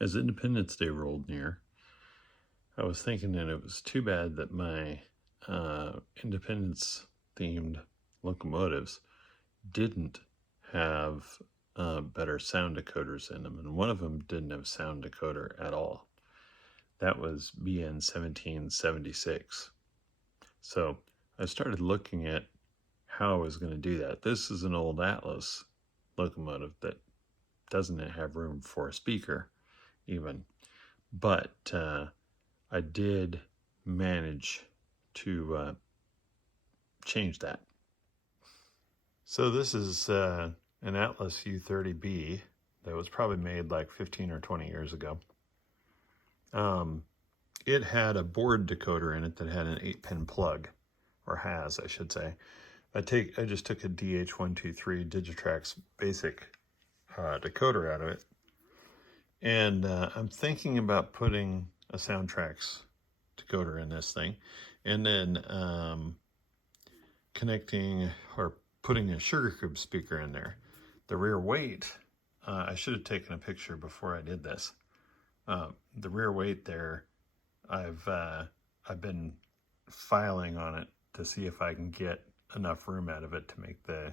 As Independence Day rolled near, I was thinking that it was too bad that my Independence-themed locomotives didn't have better sound decoders in them, and one of them didn't have sound decoder at all. That was BN 1776. So I started looking at how I was going to do that. This is an old Atlas locomotive that doesn't have room for a speaker even, but I did manage to change that. So this is an Atlas U30B that was probably made like 15 or 20 years ago. It had a board decoder in it that had an 8-pin plug, or has, I should say. I just took a DH123 Digitrax basic decoder out of it, and I'm thinking about putting a Soundtrax decoder in this thing, and then connecting or putting a Sugar Cube speaker in there. The rear weight, I should have taken a picture before I did this. The rear weight there, I've been filing on it to see if I can get enough room out of it to make the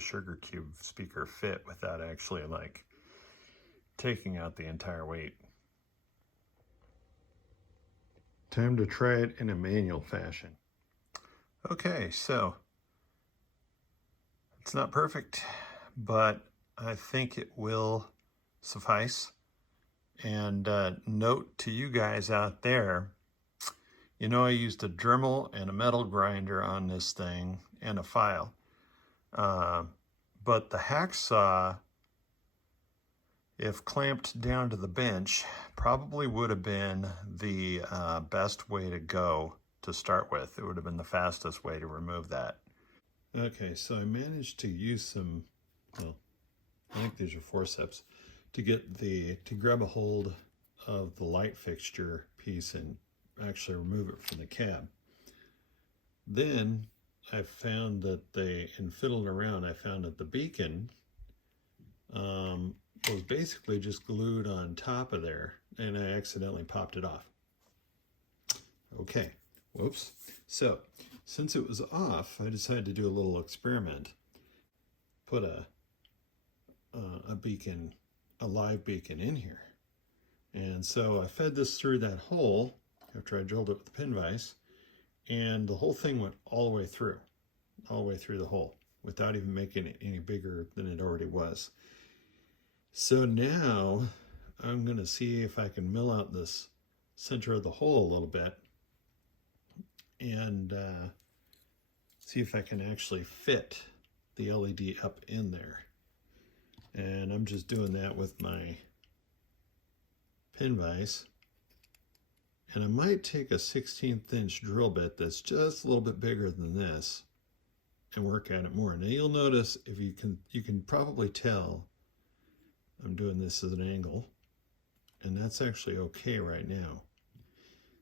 Sugar Cube speaker fit without actually like taking out the entire weight. Time to try it in a manual fashion. Okay, so it's not perfect, but I think it will suffice. And note to you guys out there, you know, I used a Dremel and a metal grinder on this thing and a file. But the hacksaw, if clamped down to the bench, probably would have been the best way to go to start with. It would have been the fastest way to remove that. Okay, so I managed to use some, well, I think these are forceps, to grab a hold of the light fixture piece and actually remove it from the cab. Then I found that in fiddling around, I found that the beacon was basically just glued on top of there, and I accidentally popped it off. Okay, whoops. So since it was off, I decided to do a little experiment. Put a beacon, a live beacon in here. And so I fed this through that hole after I drilled it with the pin vise, and the whole thing went all the way through the hole without even making it any bigger than it already was. So now I'm going to see if I can mill out this center of the hole a little bit and see if I can actually fit the LED up in there. And I'm just doing that with my pin vise. And I might take a 16th inch drill bit that's just a little bit bigger than this and work at it more. Now you'll notice, if you can probably tell I'm doing this at an angle, and that's actually okay right now.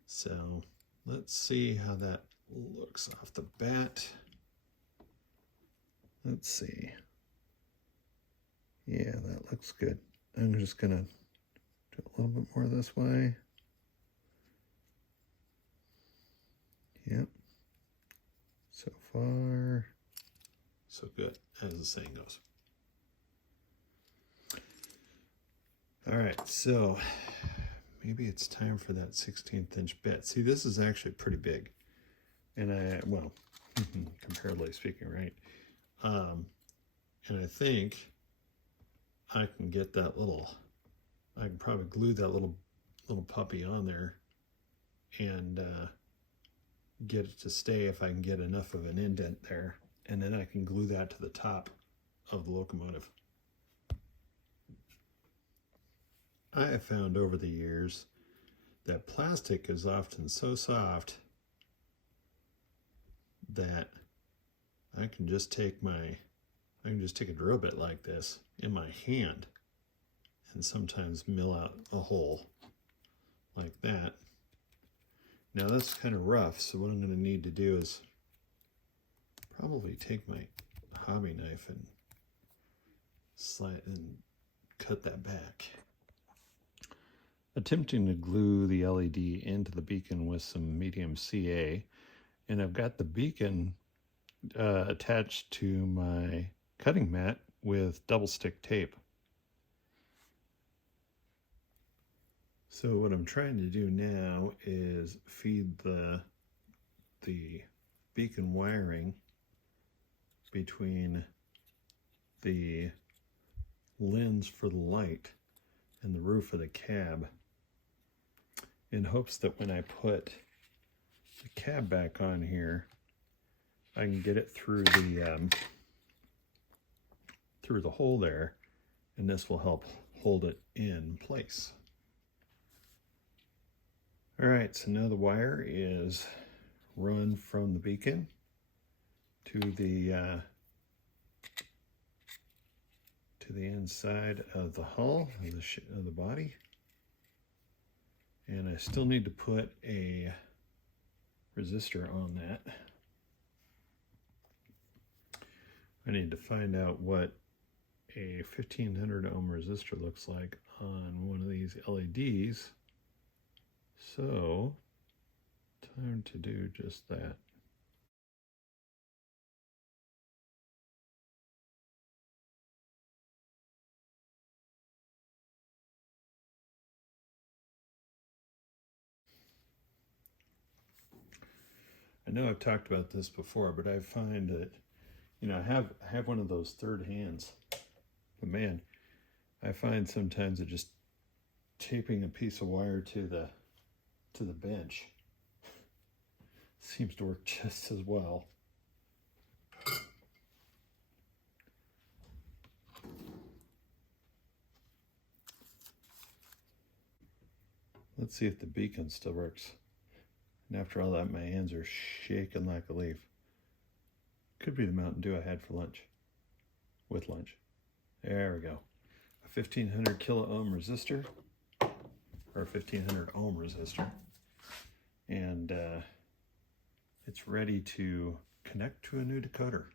So let's see how that looks off the bat. Let's see. Yeah, that looks good. I'm just gonna do a little bit more this way. Yep. So far, so good, as the saying goes. All right, so maybe it's time for that 16th inch bit. See, this is actually pretty big. And well, comparatively speaking, right? And I think I can get that I can probably glue that little puppy on there and get it to stay if I can get enough of an indent there. And then I can glue that to the top of the locomotive. I have found over the years that plastic is often so soft that I can just take a drill bit like this in my hand and sometimes mill out a hole like that. Now that's kind of rough, so what I'm going to need to do is probably take my hobby knife and cut that back. attempting to glue the LED into the beacon with some medium CA, and I've got the beacon attached to my cutting mat with double stick tape. So what I'm trying to do now is feed the beacon wiring between the lens for the light and the roof of the cab, in hopes that when I put the cab back on here, I can get it through the hole there, and this will help hold it in place. All right, so now the wire is run from the beacon to the inside of the hull of the body, and I still need to put a resistor on that. I need to find out what a 1500 ohm resistor looks like on one of these LEDs. So, time to do just that. I know I've talked about this before, but I find that, I have one of those third hands. But man, I find sometimes that just taping a piece of wire to the bench seems to work just as well. Let's see if the beacon still works. And after all that, my hands are shaking like a leaf. Could be the Mountain Dew I had for lunch. With lunch. There we go. A 1500 kilo ohm resistor, or 1500 ohm resistor. And it's ready to connect to a new decoder.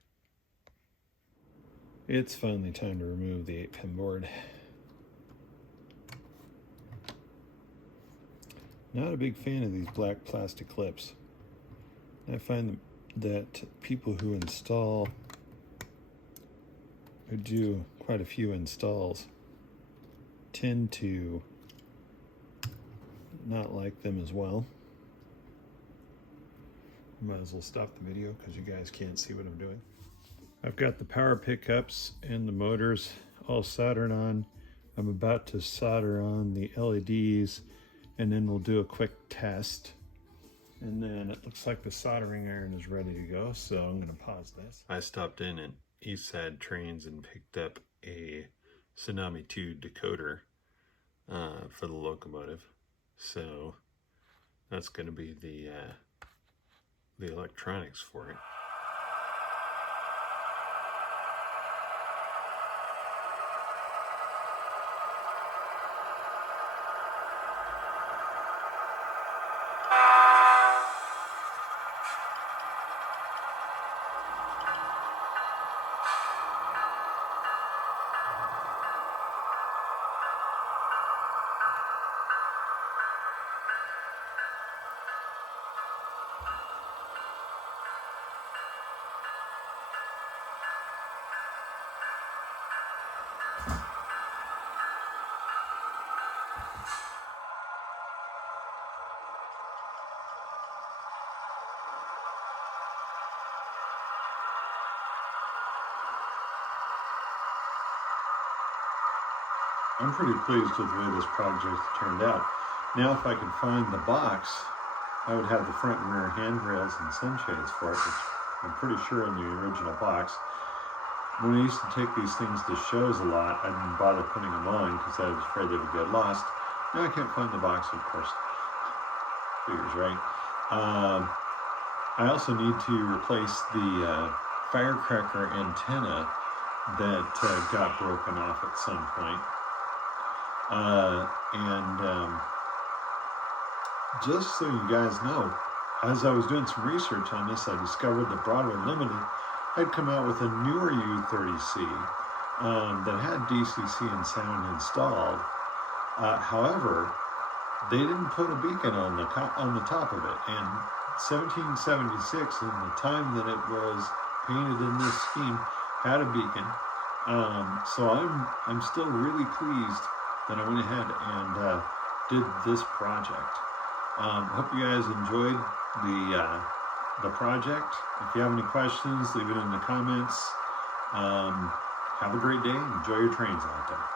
It's finally time to remove the 8-pin board. Not a big fan of these black plastic clips. I find that people who do quite a few installs tend to not like them as well. Might as well stop the video because you guys can't see what I'm doing. I've got the power pickups and the motors all soldered on. I'm about to solder on the LEDs, and then we'll do a quick test. And then it looks like the soldering iron is ready to go, so I'm going to pause this. I stopped in at Eastside Trains and picked up a Tsunami 2 decoder for the locomotive. So that's going to be the electronics for it. I'm pretty pleased with the way this project turned out. Now if I could find the box, I would have the front and rear handrails and sunshades for it, which I'm pretty sure in the original box. When I used to take these things to shows a lot, I didn't bother putting them on because I was afraid they would get lost. Now I can't find the box, of course. Figures, right? I also need to replace the firecracker antenna that got broken off at some point. Just so you guys know, as I was doing some research on this, I discovered that Broadway Limited had come out with a newer U30C that had DCC and sound installed. However, they didn't put a beacon on the top of it. And 1776, in the time that it was painted in this scheme, had a beacon. So I'm still really pleased that I went ahead and did this project. Hope you guys enjoyed the project. If you have any questions, leave it in the comments. Have a great day. Enjoy your trains out there.